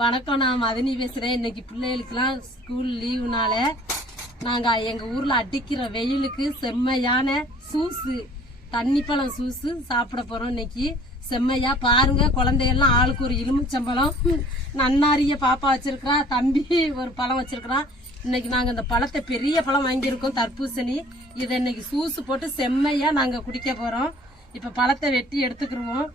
வணக்கம், நான் மதினி பேசுறேன். இன்னைக்கு பிள்ளைகளுக்குலாம் ஸ்கூல் லீவுனால நாங்க எங்க ஊர்ல அடிக்கிற வெயிலுக்கு செம்மையான சூசு, தண்ணி பழம் சூசு சாப்பிட போறோம். இன்னைக்கு செம்மையா பாருங்க. குழந்தைகள்லாம் ஆளுக்கு ஒரு எலுமிச்சம்பழம், நன்னாரிய பாப்பா வச்சிருக்கிறா, தம்பி ஒரு பழம் வச்சிருக்கிறான். இன்னைக்கு நாங்க இந்த பழத்தை பெரிய பழம் வாங்கியிருக்கோம், தர்பூசணி. இதை இன்னைக்கு சூசு போட்டு செம்மையா நாங்க குடிக்க போறோம். இப்ப பழத்தை வெட்டி எடுத்துக்கிருவோம்.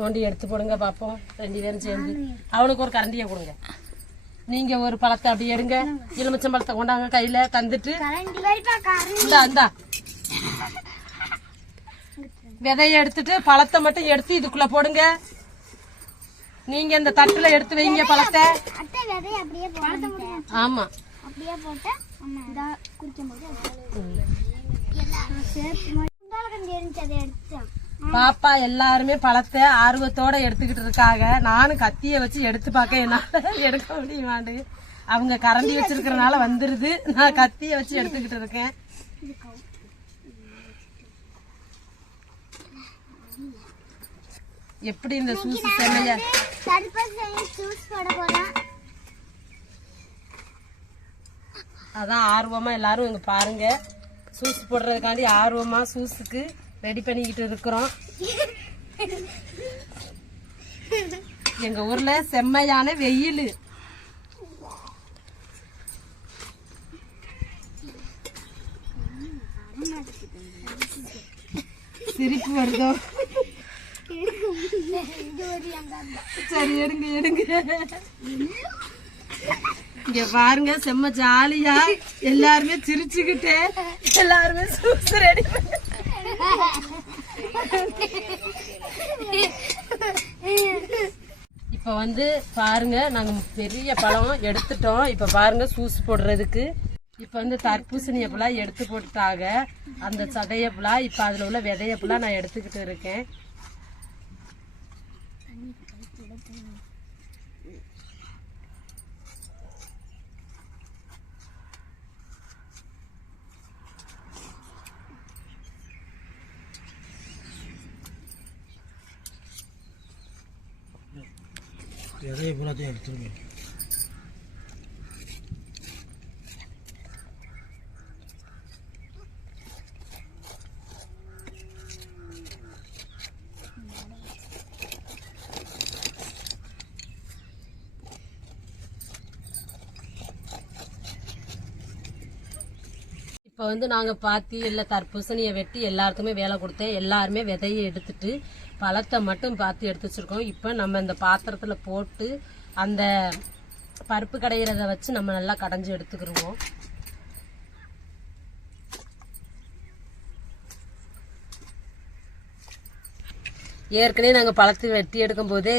நோண்டி எடுத்து போடுங்க பாப்போம். 2 பேரும் சேர்ந்து அவனுக்கு ஒரு கரண்டியை கொடுங்க. நீங்க ஒரு பழத்தை அப்படி எடுங்க. எலுமிச்சம் பழத்தை கொண்டாங்க கையில தந்துட்டு இந்தா விதைய எடுத்துட்டு பழத்தை மட்டும் எடுத்து இதுக்குள்ள போடுங்க. நீங்க இந்த தட்டுல எடுத்து வைங்க பழத்தை. ஆமா, பாப்பா எல்லாருமே பழத்தை ஆர்வத்தோட எடுத்துக்கிட்டு இருக்காங்க. நானும் கத்திய வச்சு எடுத்து பார்க்க என்னால எடுக்க முடியுமாண்டு. அவங்க கரண்டி வச்சிருக்கிறனால வந்துருது. நான் கத்திய வச்சு எடுத்துக்கிட்டு இருக்கேன். எப்படி இந்த சூஸ் செம்மையா அதான் ஆர்வமா எல்லாரும் இங்க பாருங்க. சூஸ் போடுறதுக்காண்டி ஆர்வமா சூஸுக்கு ரெடி பண்ணிக்கிட்டு இருக்கிறோம். எங்க ஊர்ல செம்மையான வெயில். சிரிப்பு வருதோ? சரி, எடுங்க எடுங்க. இங்க பாருங்க, செம்ம ஜாலியா எல்லாருமே சிரிச்சுக்கிட்டு எல்லாருமே சூஸ் ரெடி. இப்ப வந்து பாருங்க, நாங்க பெரிய பழம் எடுத்துட்டோம். இப்ப பாருங்க சூஸ் போடுறதுக்கு இப்ப வந்து தர்பூசணி எப்பெல்லாம் எடுத்து போட்டுட்டாங்க. அந்த சதையப்பெல்லாம் இப்ப அதுல உள்ள விதையப்பெல்லாம் நான் எடுத்துக்கிட்டு இருக்கேன். விதையை பூராத்தையும் எடுத்துருங்க. இப்போ வந்து நாங்கள் பாத்தி இல்லை தர்பூசணியை வெட்டி எல்லாருக்குமே வேலை கொடுத்தேன். எல்லாருமே விதையை எடுத்துட்டு பழத்தை மட்டும் பார்த்து எடுத்து வச்சிருக்கோம். இப்போ நம்ம இந்த பாத்திரத்தில் போட்டு அந்த பருப்பு கடையிறத வச்சு நம்ம நல்லா கடைஞ்சி எடுத்துக்கிடுவோம். ஏற்கனவே நாங்கள் பழத்தை வெட்டி எடுக்கும் போதே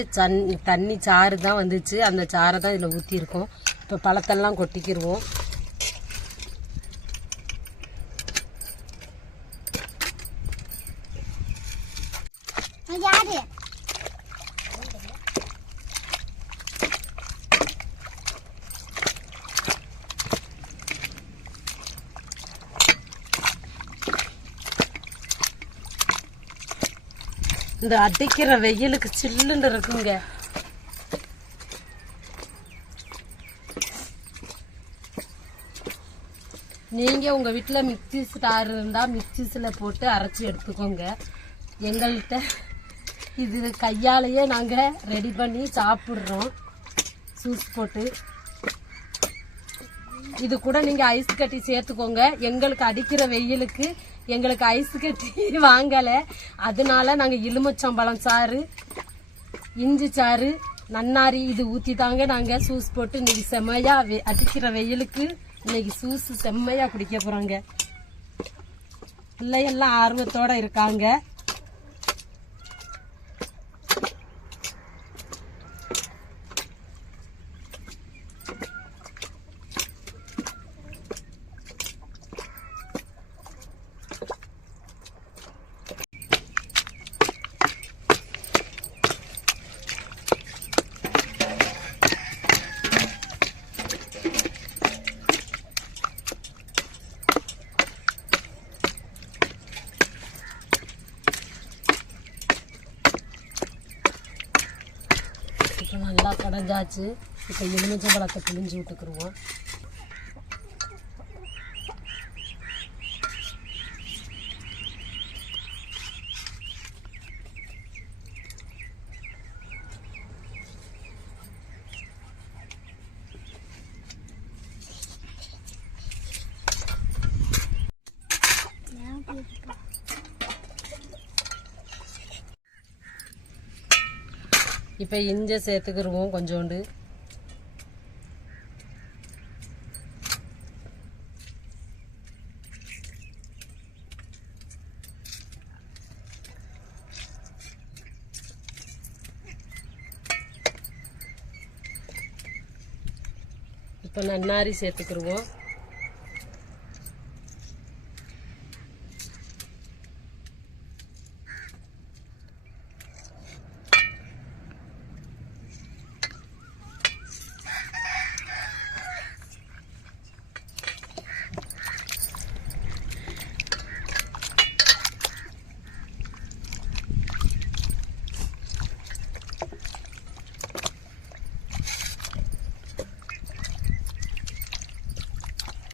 தண்ணி சாறு தான் வந்துச்சு. அந்த சாறை தான் இதில் ஊற்றிருக்கோம். இப்போ பழத்தெல்லாம் கொட்டிக்கிடுவோம். இந்த அடிக்கிற வெயிலுக்கு சில்லுன்னு இருக்குங்க. நீங்க உங்க வீட்டுல மிக்சி ஸ்டார் இருந்தா மிக்சிஸ்ல போட்டு அரைச்சி எடுத்துக்கோங்க. எங்கள்கிட்ட இது கையாலேயே நாங்க ரெடி பண்ணி சாப்பிடுறோம் சூஸ் போட்டு. இது கூட நீங்க ஐஸ் கட்டி சேர்த்துக்கோங்க. எங்களுக்கு அடிக்கிற வெயிலுக்கு எங்களுக்கு ஐஸ் கட்டி வாங்கல, அதனால நாங்க எலுமிச்சம்பழம் சாறு, இஞ்சி சாறு, நன்னாரி இது ஊத்தி தாங்க நாங்க சூஸ் போட்டு இன்னைக்கு செம்மையா அடிக்கிற வெயிலுக்கு இன்னைக்கு சூஸ் செம்மையா குடிக்க போறோங்க. பிள்ளைகள்லாம் ஆர்வத்தோட இருக்காங்க. கடைஞ்சாச்சு. இப்போ எலுமிச்சம்பழத்தை பிழிஞ்சு விட்டுக்குருவோம். இப்போ இஞ்சி சேர்த்துக்கிருவோம் கொஞ்சோண்டு. இப்போ நன்னாரி சேர்த்துக்கிருவோம்.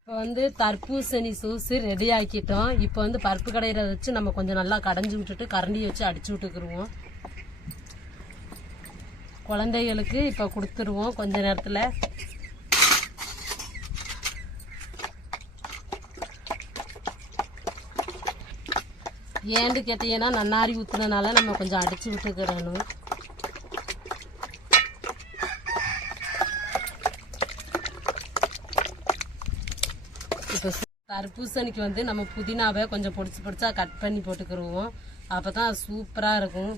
இப்போ வந்து தர்பூசணி ஜூஸ் ரெடி ஆக்கிட்டோம். இப்போ வந்து பருப்பு கடையிற வச்சு நம்ம கொஞ்சம் நல்லா கடைஞ்சி விட்டுட்டு கரண்டியை வச்சு அடிச்சு விட்டுக்குருவோம். குழந்தைகளுக்கு இப்போ கொடுத்துருவோம் கொஞ்ச நேரத்தில். ஏன்னு கேட்டீங்கன்னா நன்னாரி ஊற்றுனனால நம்ம கொஞ்சம் அடிச்சு விட்டுக்கிறணும். இப்போ தர்பூசணிக்கு வந்து நம்ம புதினாவை கொஞ்சம் பொடிச்சு பொடிச்சா கட் பண்ணி போட்டுக்கிருவோம். அப்போ தான் சூப்பராக இருக்கும்.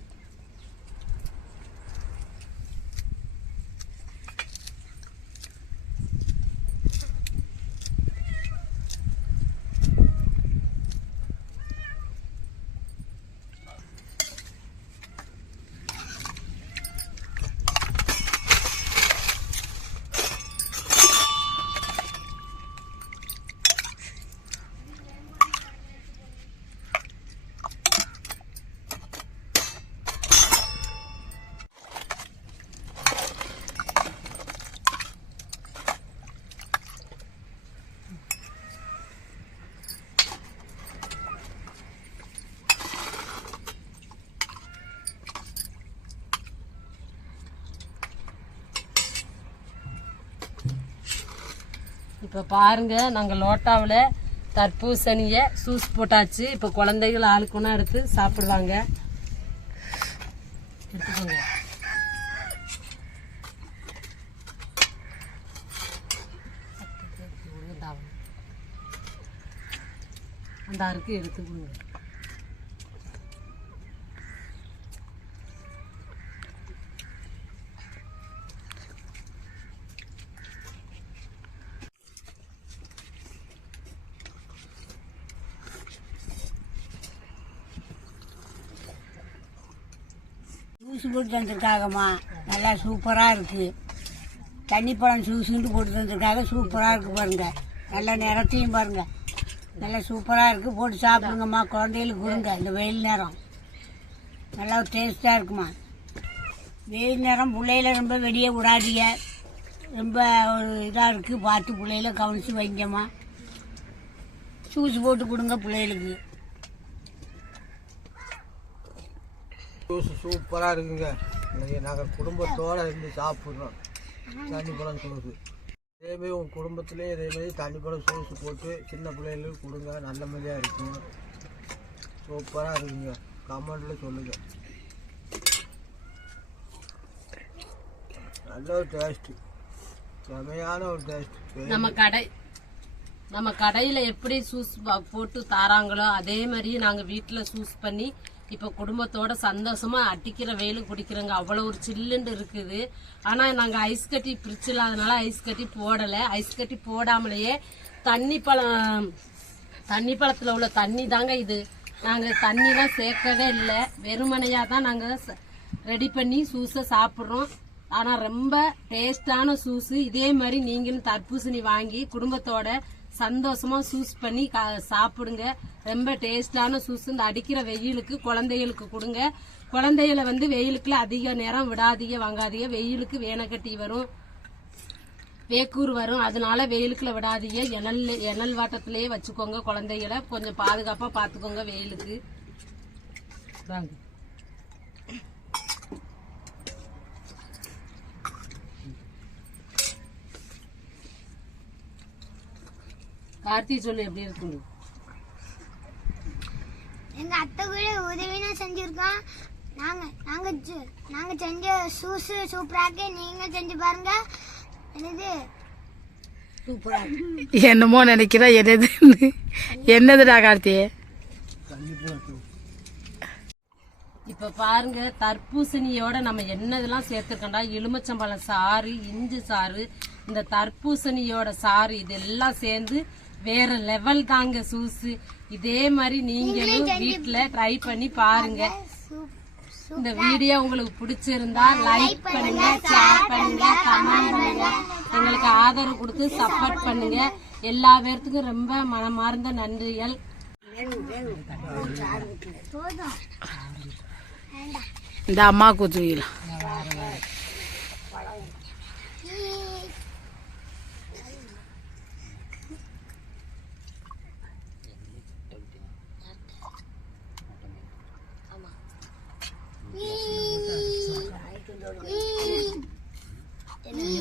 இப்போ பாருங்க, நாங்கள் லோட்டாவில் தர்பூசணியை ஜூஸ் போட்டாச்சு. இப்போ குழந்தைகள் ஆளுக்குன்னா எடுத்து சாப்பிடுவாங்க. எடுத்துக்கோங்க. அந்த அருக்கு எடுத்துக்கோங்க. ஜூஸ் போட்டு தந்துருக்காங்கம்மா, நல்லா சூப்பராக இருக்குது. தண்ணிப்பழம் ஜூஸுன்ட்டு போட்டு தந்துருக்காங்க, சூப்பராக இருக்குது பாருங்க. நல்லா நிறத்தையும் பாருங்க, நல்லா சூப்பராக இருக்குது. போட்டு சாப்பிடுங்கம்மா, குழந்தைகளுக்கு கொடுங்க. இந்த வெயில் நேரம் நல்லா டேஸ்ட்டாக இருக்குமா. வெயில் நேரம் பிள்ளையில ரொம்ப வெளியே விடாதீங்க. ரொம்ப ஒரு இதாக இருக்குது, பார்த்து பிள்ளையில கவனித்து வைங்கம்மா. ஜூஸ் போட்டு கொடுங்க பிள்ளைகளுக்கு. ஜூஸ் சூப்பராக இருக்குங்க. நாங்கள் குடும்பத்தோடு இருந்து சாப்பிட்றோம் தண்ணிப்பழம் ஜூஸு. இதேமாரி உங்கள் குடும்பத்திலே இதேமாரி தண்ணிப்பழம் ஜூஸ் போட்டு சின்ன பிள்ளைகளுக்கு கொடுங்க, நல்ல மாதிரியாக இருக்கும். சூப்பராக இருக்குங்க. கமெண்டில் சொல்லுங்கள். நல்ல ஒரு டேஸ்ட்டு, செமையான ஒரு டேஸ்ட். நம்ம கடையில் எப்படி ஜூஸ் போட்டு தாராங்களோ அதே மாதிரி நாங்கள் வீட்டில் ஜூஸ் பண்ணி இப்போ குடும்பத்தோட சந்தோஷமா அடிக்கிற வெயிலுக்கு குடிக்கிறோங்க. அவ்வளோ ஒரு சில்லுண்டு இருக்குது. ஆனால் நாங்கள் ஐஸ் கட்டி ஃப்ரிட்ஜ் இல்லாதனால ஐஸ் கட்டி போடலை. ஐஸ் கட்டி போடாமலேயே தண்ணி பழத்தில் உள்ள தண்ணி தாங்க இது. நாங்கள் தண்ணிலாம் சேர்க்கவே இல்லை, வெறுமனையாக தான் நாங்கள் ரெடி பண்ணி ஜூஸை சாப்பிட்றோம். ஆனால் ரொம்ப டேஸ்டான ஜூஸு. இதே மாதிரி நீங்களும் தர்பூசணி வாங்கி குடும்பத்தோட சந்தோஷமா ஜூஸ் பண்ணி சாப்பிடுங்க. ரொம்ப டேஸ்டான ஜூஸ். இந்த அடிக்கிற வெயிலுக்கு குழந்தைகளுக்கு கொடுங்க. குழந்தைகளை வந்து வெயிலுக்குள்ள அதிக நேரம் விடாதீங்க, வாங்காதீங்க. வெயிலுக்கு வேனக்கட்டி வரும், வேக்கூர் வரும். அதனால வெயிலுக்குள்ள விடாதீங்க. எண்ணல் வாட்டத்திலேயே வச்சுக்கோங்க. குழந்தைகளை கொஞ்சம் பாதுகாப்பா பாத்துக்கோங்க வெயிலுக்கு. கார்த்தி சொல்லு எப்படி இருக்கு? எங்க அத்தை கூட உதவினா செஞ்சிருக்கோம். நாங்க செஞ்ச ஜூஸ் சூப்பரா இருக்கு. நீங்க செஞ்சு பாருங்க. சூப்பரா என்னமோ நினைக்கிறா. என்னதுடா கார்த்தி? இப்ப பாருங்க, தர்பூசணியோட நம்ம என்னதெல்லாம் சேர்த்துருக்கோம்டா. எலுமிச்சம்பழம் சாறு, இஞ்சி சாறு, இந்த தர்பூசணியோட சாறு, இதெல்லாம் சேர்ந்து வேற லெவல் தாங்க ஜூஸ். இதே மாதிரி நீங்களும் வீட்டுல ட்ரை பண்ணி பாருங்க. இந்த வீடியோ உங்களுக்கு பிடிச்சிருந்தா லைக் பண்ணுங்க, ஷேர் பண்ணுங்க, கமெண்ட் பண்ணுங்க. எங்களுக்கு ஆதரவு கொடுத்து சப்போர்ட் பண்ணுங்க. எல்லா பேர்த்துக்கும் ரொம்ப மனமார்ந்த நன்றிகள். இந்த அம்மா கூத்துவீங்களா?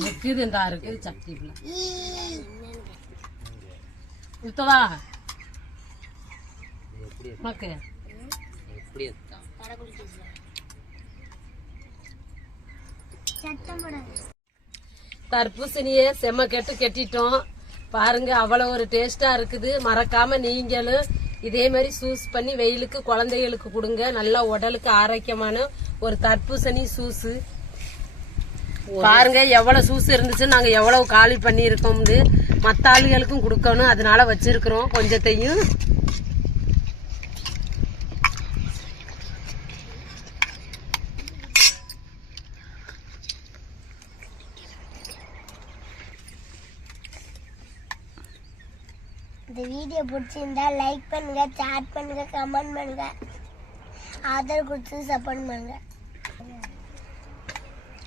இருக்குது இந்த இருக்குது சக்தி இத்தவா உனக்கு தர்பூசணியை செம்ம கெட்டிட்டோம் பாருங்க. அவ்வளவு ஒரு டேஸ்டா இருக்குது. மறக்காம நீங்களும் இதே மாதிரி ஜூஸ் பண்ணி வெயிலுக்கு குழந்தைகளுக்கு கொடுங்க. நல்லா உடலுக்கு ஆரோக்கியமான ஒரு தர்பூசணி ஜூஸ். பாருங்க எவ்வளவு ஜூஸ் இருந்துச்சு, நாங்க எவ்வளவு காலி பண்ணி இருக்கோம்னு. மத்த ஆளுகளுக்கும் கொடுக்கணும், அதனால வச்சிருக்கிறோம் கொஞ்சத்தையும். இந்த வீடியோ பிடிச்சிருந்தா லைக் பண்ணுங்க, ஷேர் பண்ணுங்க, கமெண்ட் பண்ணுங்க, ஆதரவு கொடுத்து சப்போர்ட் பண்ணுங்க.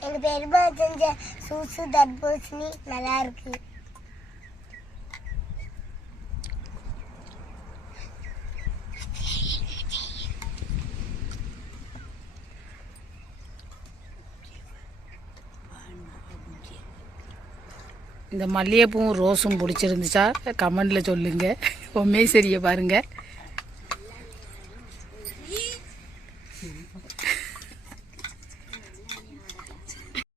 எங்க பெருமா செஞ்ச சூசு தர்பூசணி நல்லா இருக்கு. இந்த மல்லிகைப்பூவும் ரோஸும் பிடிச்சிருந்துச்சா கமெண்ட்ல சொல்லுங்க. உண்மையை சரியை பாருங்க.